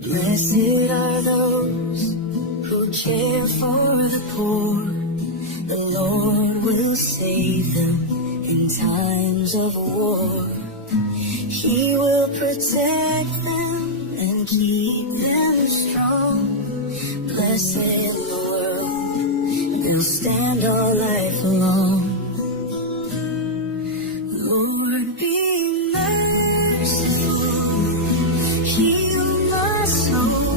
Blessed are those who care for the poor. The Lord will save them in times of war. He will protect them and keep them strong. Blessed in the world, they'll stand all life long. Lord, be merciful, heal my soul.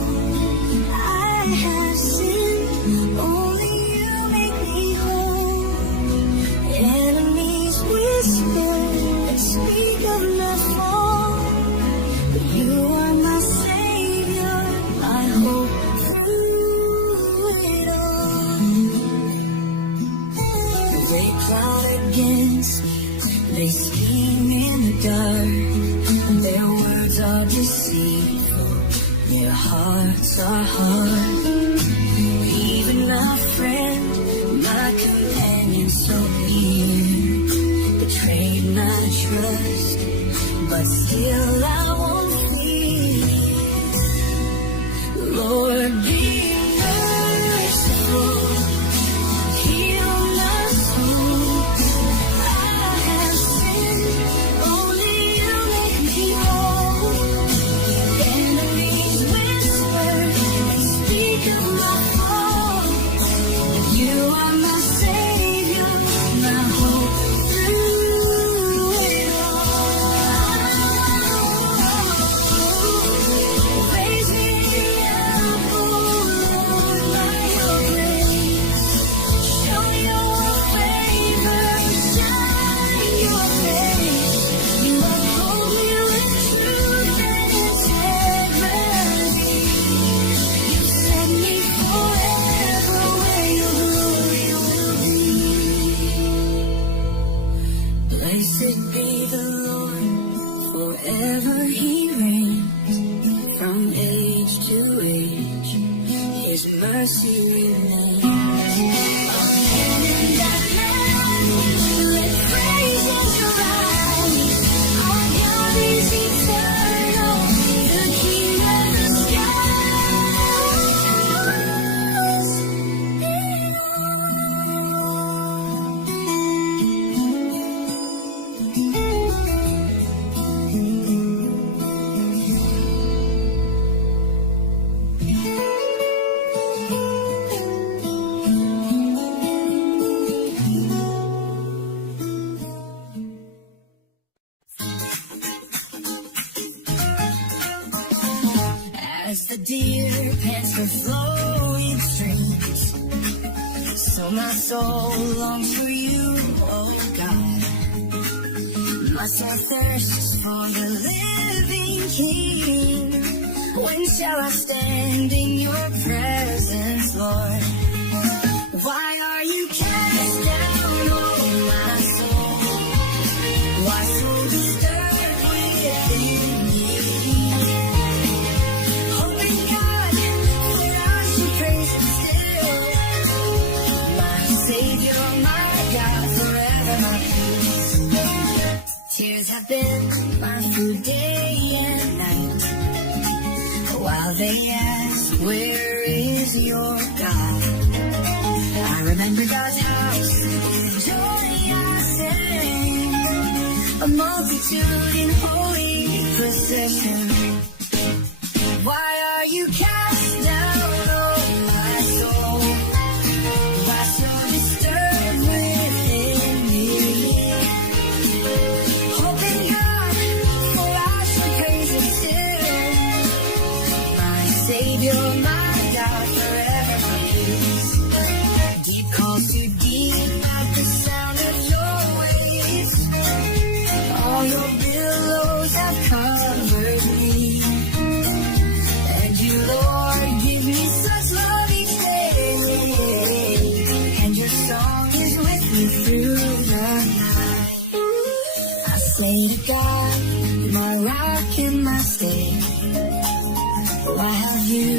I have sinned, only you make me whole. Enemies whisper and speak of my fall, but you are my Savior, my hope through it all. They plot against me, they scheme in the dark. Their words are deceitful, their hearts are hard. Even my friend, my companion so near, betrayed my trust, but still I won't fear. Lord, be merciful, heal my soul. I have sinned, only you make me whole. Enemies whisper and speak of my fall, but you are my Savior, my hope through it all. Raise me up, oh Lord, by your grace. Show your favor, shine your face. You uphold me with truth and integrity. You set me forever where your glory will be. Blessed be the Lord, forever he reigns. From age to age, his mercy remains. Amen and amen. Let praises rise. Our God is eternal, the King of the As the deer pants for flowing streams, so my soul longs for you, oh God. My soul thirsts for the living King. When shall I stand in your presence, Lord? Why are you cast down, oh my soul? Why so disturbed within me? Hoping God, that I should praise him still. My Savior, my God, forever my peace. Tears have been my food day and night, while they ask, where is your God? I remember God's house, with joy I sing, a multitude in holy procession. Why are you cast down, oh my soul? Why so disturbed within me? Hoping God, for I shall praise him still. My Savior, my God, forever my peace. Deep calls to deep at the sound of your waves. All your billows have covered me. And you, Lord, give me such love each day. And your song is with me through the night. I say to God, my rock and my stay, why have you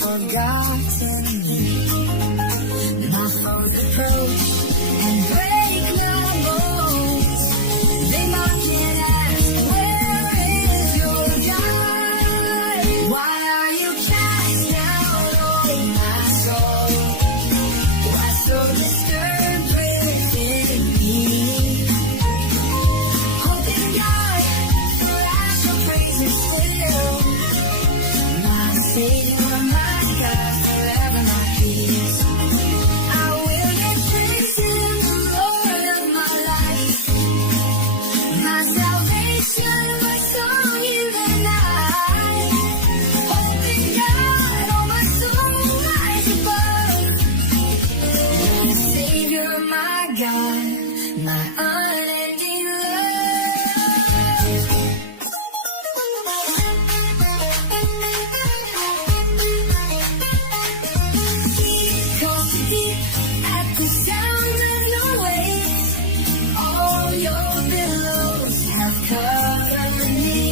forgotten me? My foes approach and break my bones. my unending love. Cause deep at the sound of your waves, all your billows have covered me.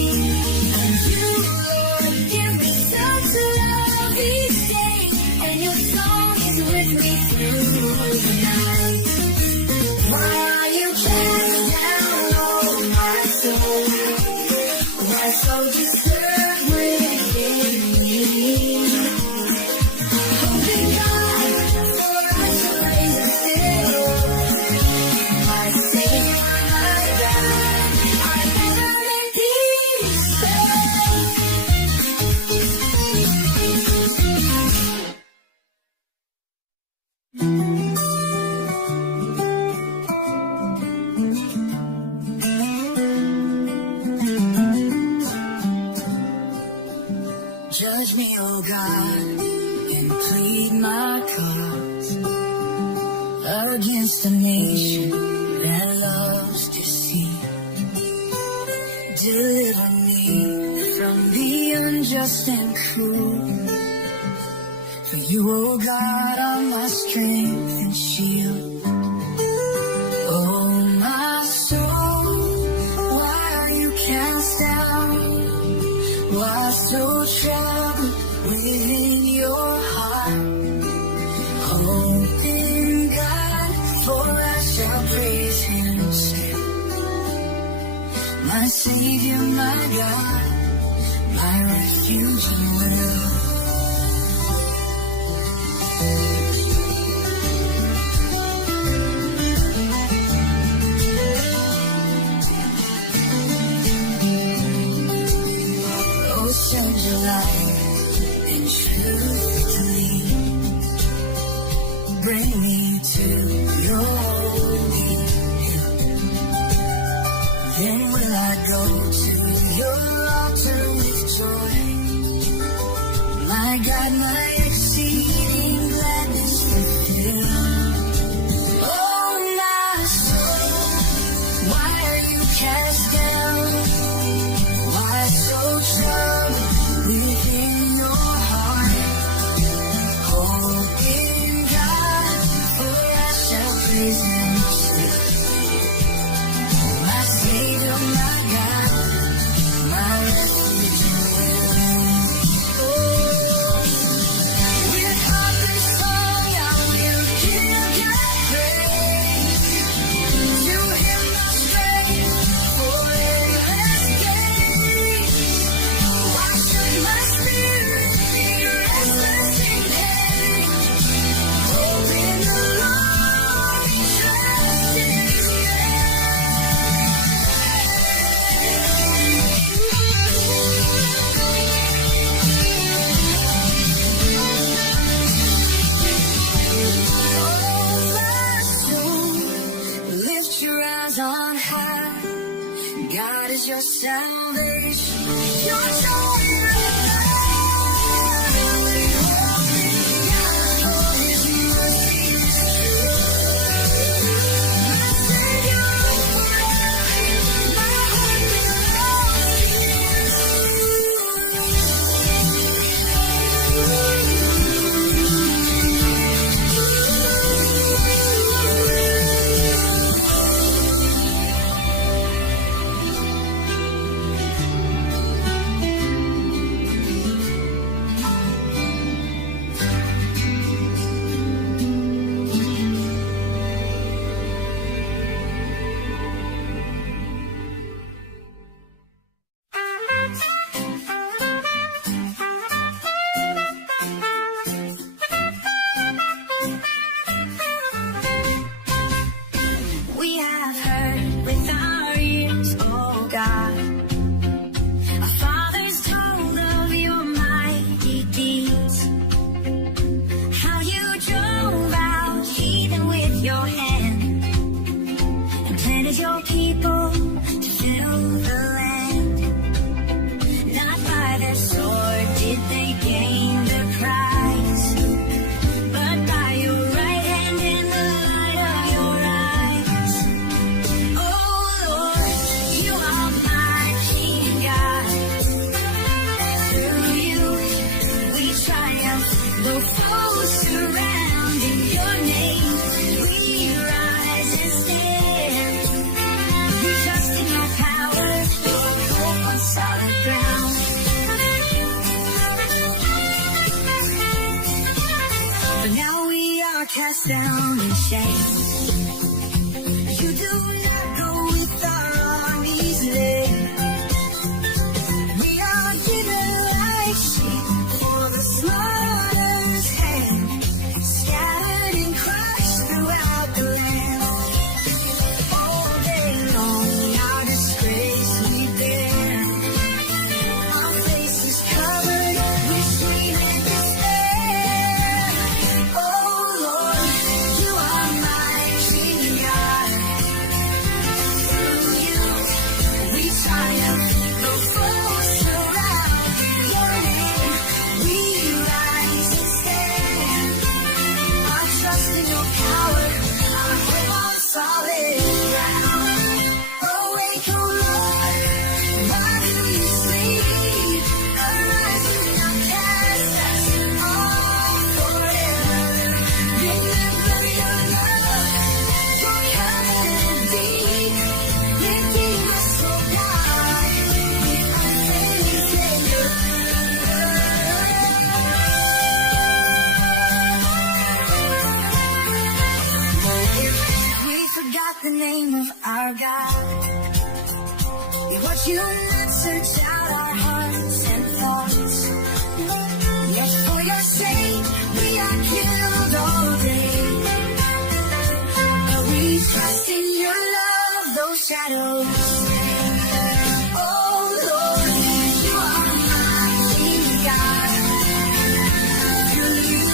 And you, Lord, give me such love each day, and your song is with me through the night. Why are you cast down, oh my soul? Why so disturbed within me? Hoping God for us to raise us still. My Savior, my God, I never let these Judge me, oh God, and plead my cause against a nation that loves deceit. Deliver me from the unjust and cruel. For you, oh God, are my strength and shield. Oh, my soul, why are you cast down? Why so troubled within your heart? Hope in God, for I shall praise Him still. My Savior, my God, my refuge and will. Oh, send your light and truth to lead. Bring me to your holy hill. Then will I go to your altar with joy. My God, my exceeding gladness fulfill. Oh, my soul, why are you cast down? Why so troubled within your heart? Hope in God, for I shall praise Him still. My Savior, my God, my refuge and will. With heart this song I will give God praise. To Him my strength forever gains. Why should my spirit be restless in pain? Hope in the Lord, trust in His Oh, my soul, lift your eyes on high. God is your salvation, your joy and God, for His mercy is true. My Savior forever, my hope we have heard with our ears, oh God. Our fathers told of your mighty deeds, how you drove out heathen with your hand and planted your people to fill the land. Not by their sword did they gain the prize, but by your right hand and the light of your eyes. cast down in shame. You do not go with our armies led. We are given like sheep for the slaughter's hand, scattered and crushed throughout the land. All day long, our disgrace we bear. Our faces covered with shame and despair. Oh Lord, you are my King God. Through you we triumph, though foes surround. Your name we rise and stand. Our trust in your power, our hope on solid ground. Awake, O Lord, why do you sleep? Arise and not cast us off forever. Remember your love, your covenant deep, lifting us, O God, with unfailing favor. If we forgot the name of our God, would you not search out our hearts and thoughts? Yet for your sake, we are killed all day. But we trust in your love, those shadows. Oh Lord, you are my King God. Through you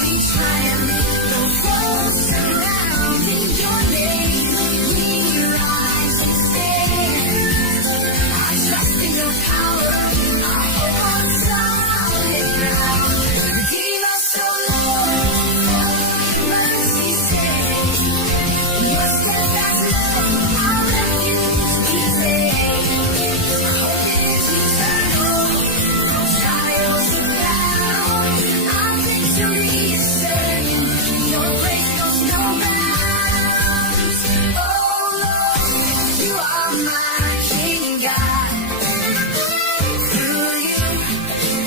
we triumph, though foes surround. In your name we rise and stand. I trust in your power, I hope on solid ground. Redeem us, O Lord, for your mercy's sake. Your steadfast love, our refuge each day. Hope is eternal, no trials abound. Our victory is certain, your grace knows no bounds. Oh Lord, you are my King God. Through you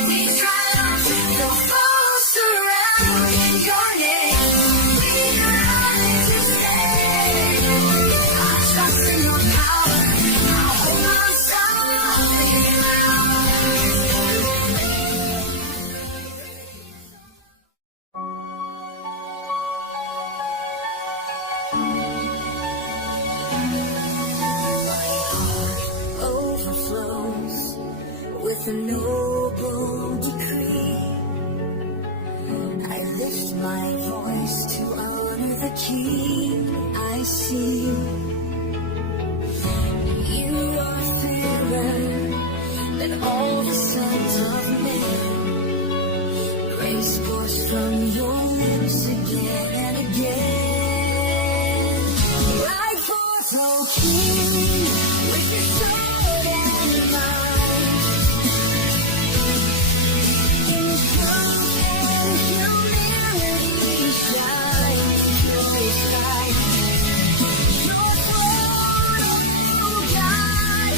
we triumph, though foes surround. In your name we rise and stand. I trust in your power, I hold on solid overflows with a noble decree. I lift my voice to honor the King I see. You are fairer than all the sons of men. Grace pours from your lips again and again. Ride forth, O King, with your sword and might. In truth and humility shine glorious light. Your throne, O God,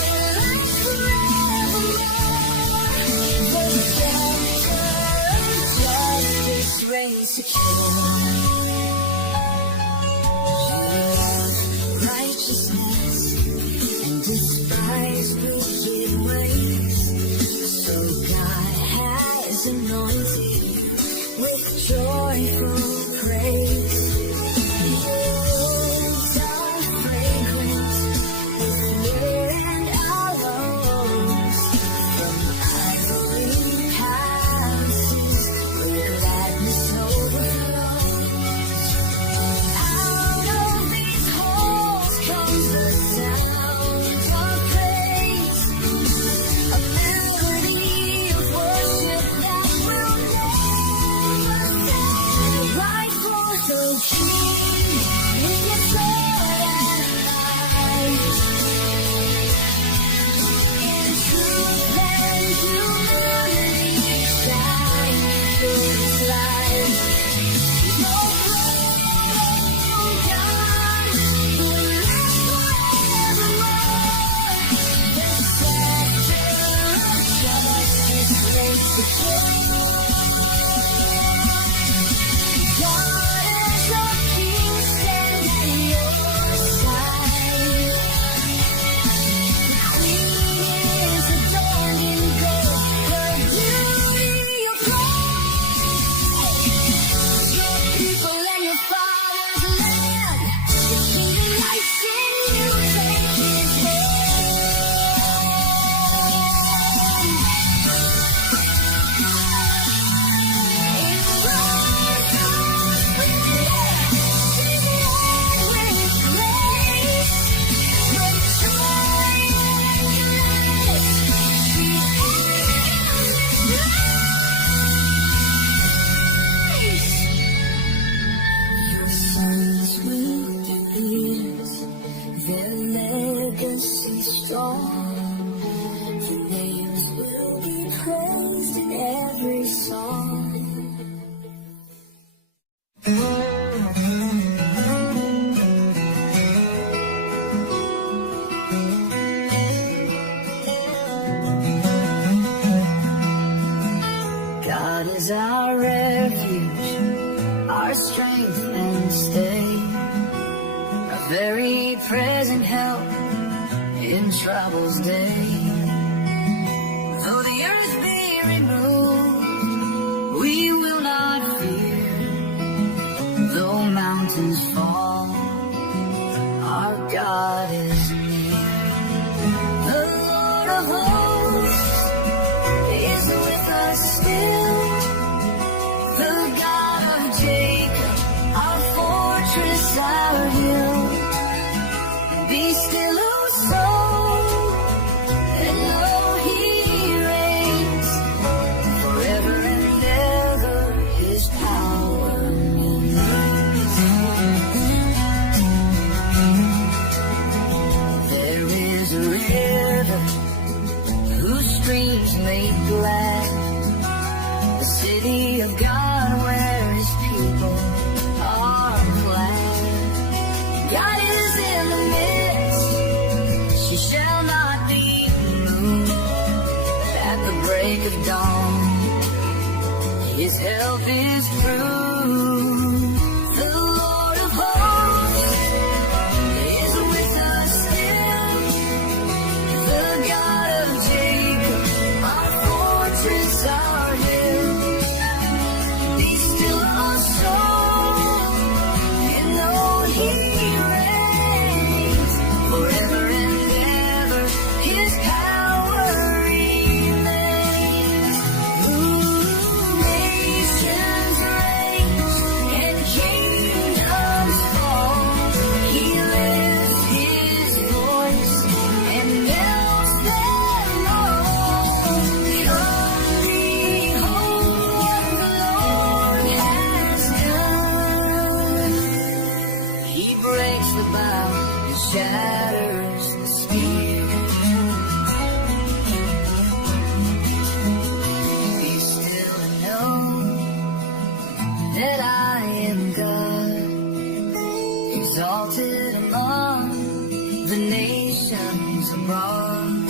will last forevermore. The scepter of justice reigns secure. You love righteousness very present help in trouble's day. Though the earth be removed, we will not fear. Though mountains fall, our God is near. The Lord of hosts is with us still. The God of Jacob, our fortress, our hill. Be still, O soul, and know He reigns forever and ever. His power remains. There is a river whose streams make glad the city of God, where His people are glad. God is in the midst, she shall not be moved. At the break of dawn, His help is true. The Lord of hosts is with us still. The God of Jacob, our fortress, our hill. Be still, our soul, and know He reigns forever and ever. His power remains. Nations reign and kingdoms fall. He lifts His voice and melts them all. Come, behold what the Lord has done. He breaks the bow and shatters the spear. Be still and know that I am God, exalted among the nations abroad.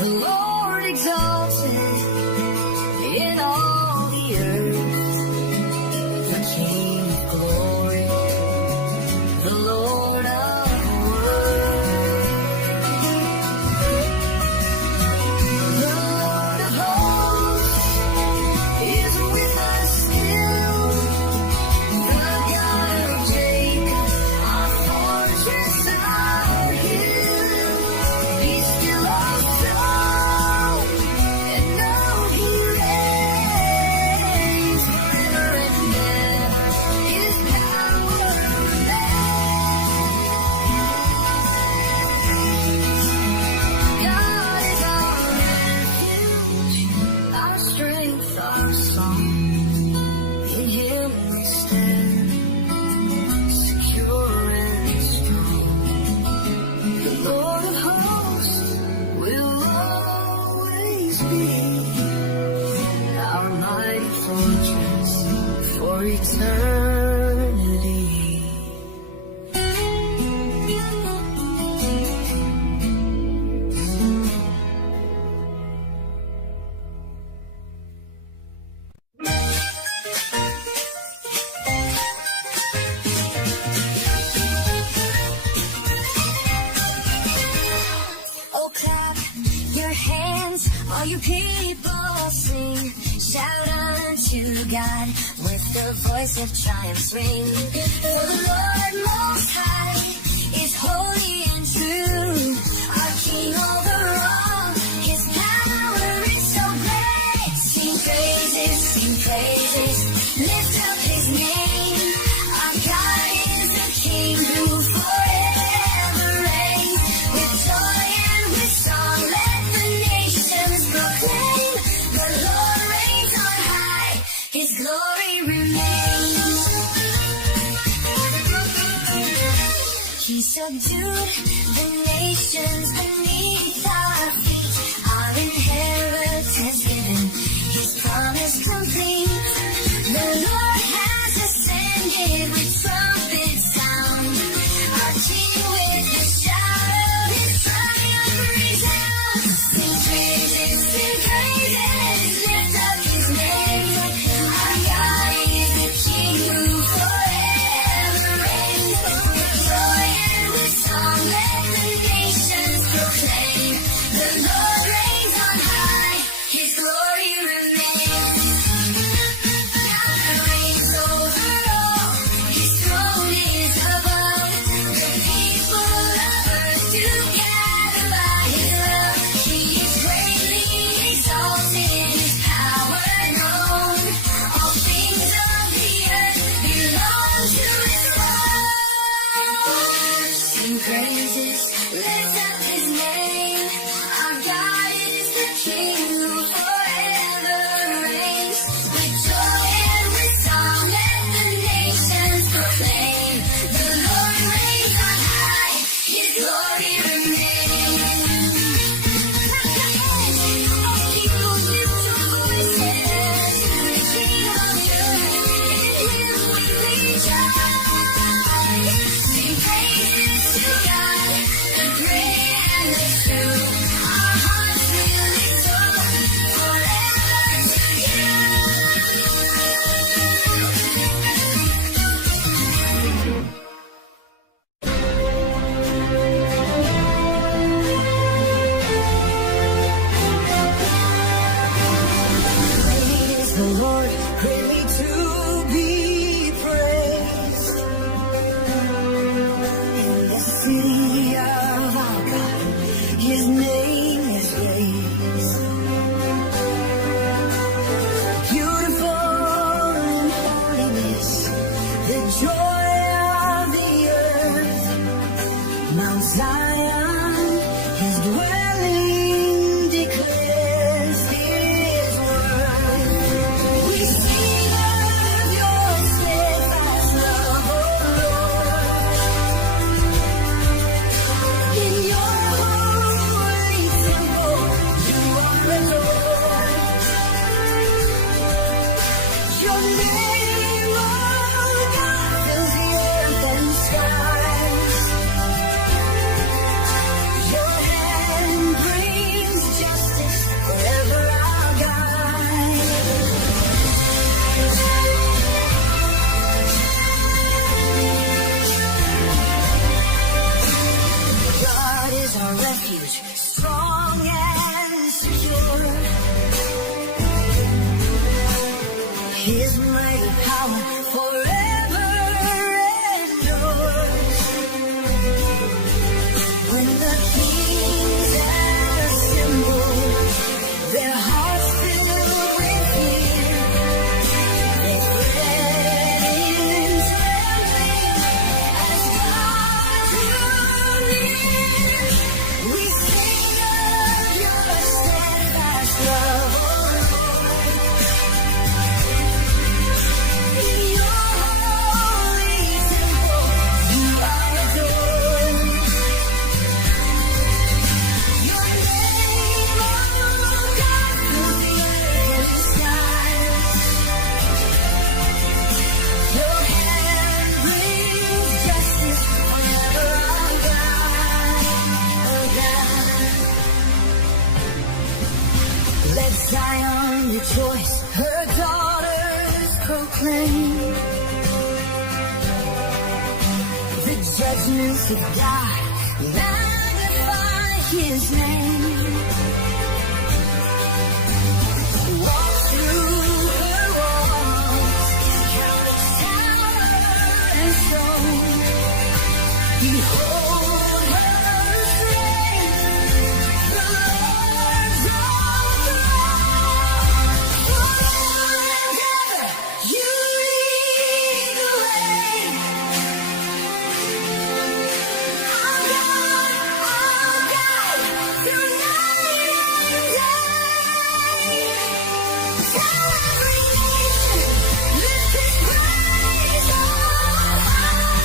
The Lord exalted in all the earth, the King of glory, the Lord of words. The Lord of hosts is with us still. The God of Jacob, our fortress, our hill. Be still, our soul, and know He reigns forever and ever. His power remains. God is our refuge, our strength, our song. In Him we stand, secure and strong. The Lord of hosts will always be our mighty fortress for eternity. Oh, clap your hands, all you people sing. Shout unto God with the voice of triumph swing. For the Lord Most High is holy and true. Our King over all, His power is so great. Sing praises, lift up His name. Our God is a King who forever reigns. With joy and with song, let the nations proclaim. The Lord reigns on high, His glory remains. He subdued the nations beneath our feet. Our inheritance given, His promise complete. The Lord has ascended with trumpet sound. Our King with the shout of His triumph resound. Sing praises, lift up His name. Our God is the King who forever reigns. sing praises, lift up his name. Our God is the King who forever reigns. With joy and with song, let the nations proclaim. The Lord reigns on high, his glory remains. All people lift your voices, the King of earth, in him we rejoice. Sing praises to God, the great and the true. Our hearts will exalt forever to you. Praise the Lord, greatly to be praised. In the city of our God, his name is raised. Beautiful in holiness, the joy of the earth. Mount Zion, his dwelling declares his word. We sing of your steadfast love, O Lord. In your holy temple, you are adored. Your name, O God, fills the earth and skies. Your hand brings justice forever, our guide. God is our refuge, strong and secure. His mighty power forever endures. When the kings assemble, their hearts filled with fear, they fled in trembling as God drew near. We sing of your steadfast love, O Lord. In your holy temple, you are adored. Your name, O God, fills the earth and skies. Your hand brings justice forever, our God, our God. Let Zion rejoice, her daughters proclaim the judgments of God, magnify his name. Walk through her walls, count its tower and stone. Behold her strength, the Lord's own throne. Forever and ever, you lead the way. Our God, through night and day. Tell every nation, lift his praise on high.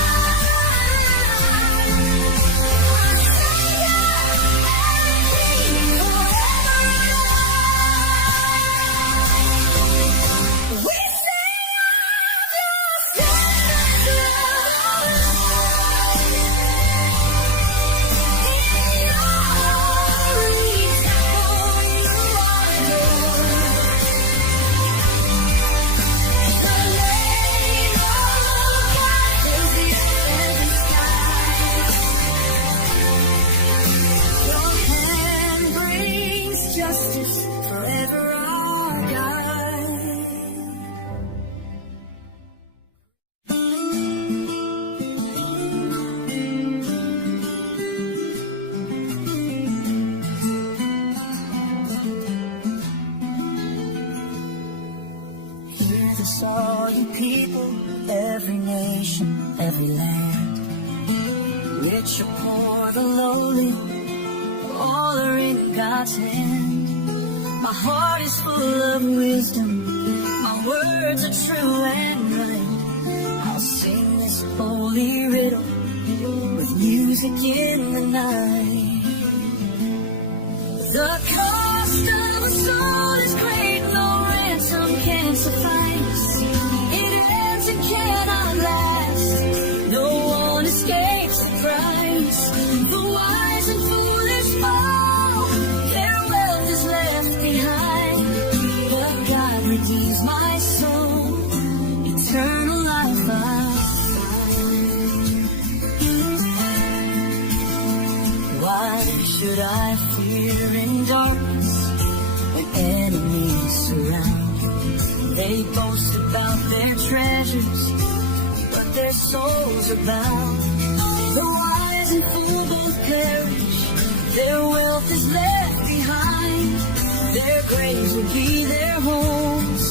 rich or poor, the lowly, all are in God's hand. My heart is full of wisdom, my words are true and right. I'll sing this holy riddle with music in the night. The cost of a soul is great, no ransom can suffice. It ends and cannot last, no one escapes the price. The wise and foolish fall, their wealth is left behind. But God redeems my soul, eternal life I find. Why should I fear in darkness when enemies surround? They boast about their treasures, but their souls are bound. The wise and fool both perish, their wealth is left behind. Their graves will be their homes,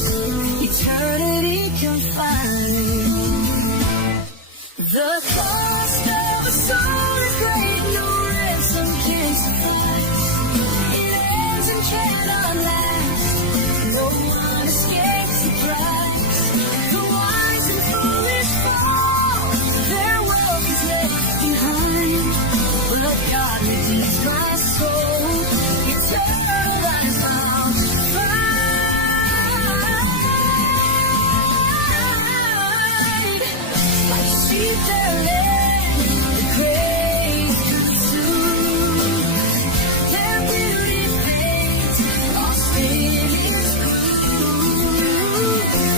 eternity confined. The cost of a soul is great, no ransom can suffice. It ends and cannot last, no one escapes the price. The wise and foolish fall, their wealth is left behind. But God redeems my soul, eternal life I'll find. Like sheep that led the grave too soon, their beauty fades, all sin is through.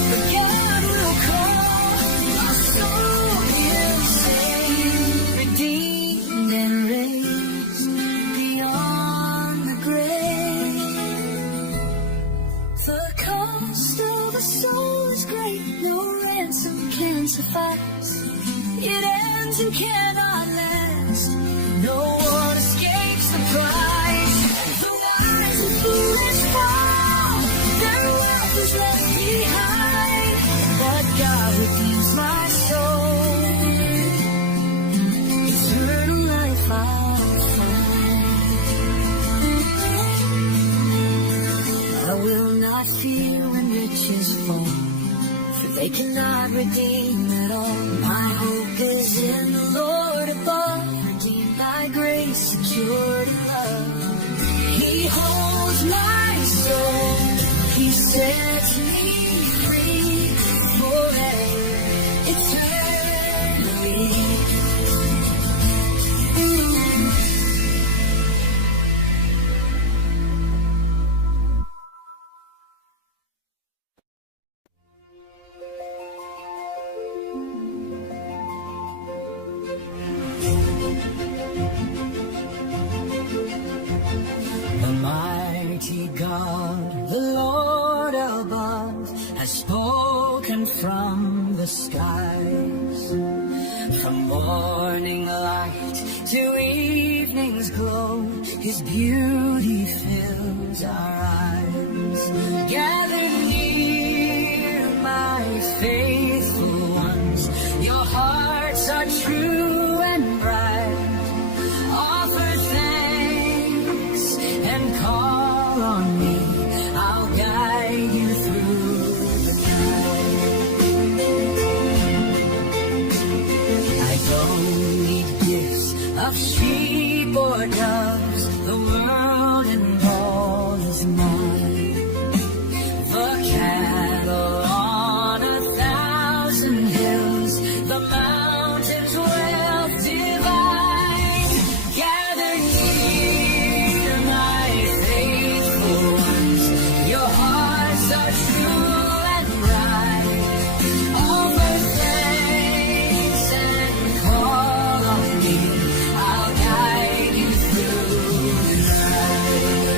But God will call, my soul He'll save, redeemed and raised beyond the grave. The cost of a soul is great, no ransom can suffice. It ends and cannot last, no one escapes the price. The wise and foolish fall, their wealth is left behind. But God redeems my soul, eternal life I'll find. I will not fear when riches fall, for they cannot redeem at all. My hope is in the Lord above, redeemed by grace, secured in love. He holds my soul, He sets me free forever, eternally. The mighty God, the Lord above, has spoken from the skies. From morning light to evening's glow, His beauty fills our eyes. Gather near, my faithful ones, your hearts are true and bright. Offer thanks and call on me, I'll guide you through the night. I don't need gifts of sheep or doves, the world and all is mine. The cattle on 1,000 hills, the mountains wealth divine. Gather near, my faithful ones, your hearts are true and right. Offer thanks and call on me, I'll guide you through the night.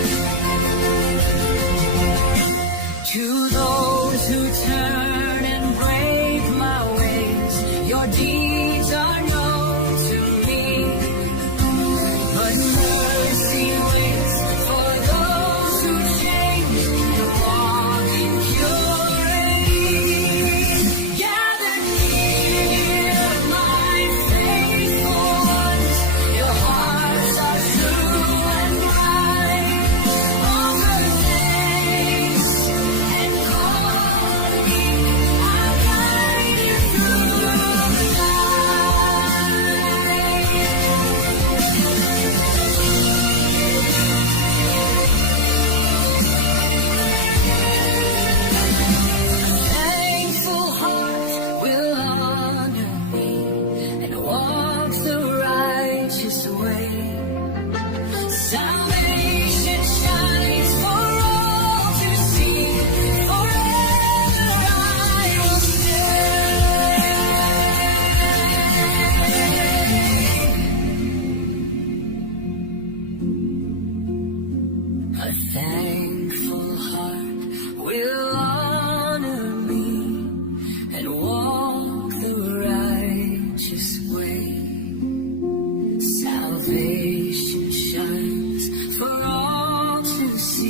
see.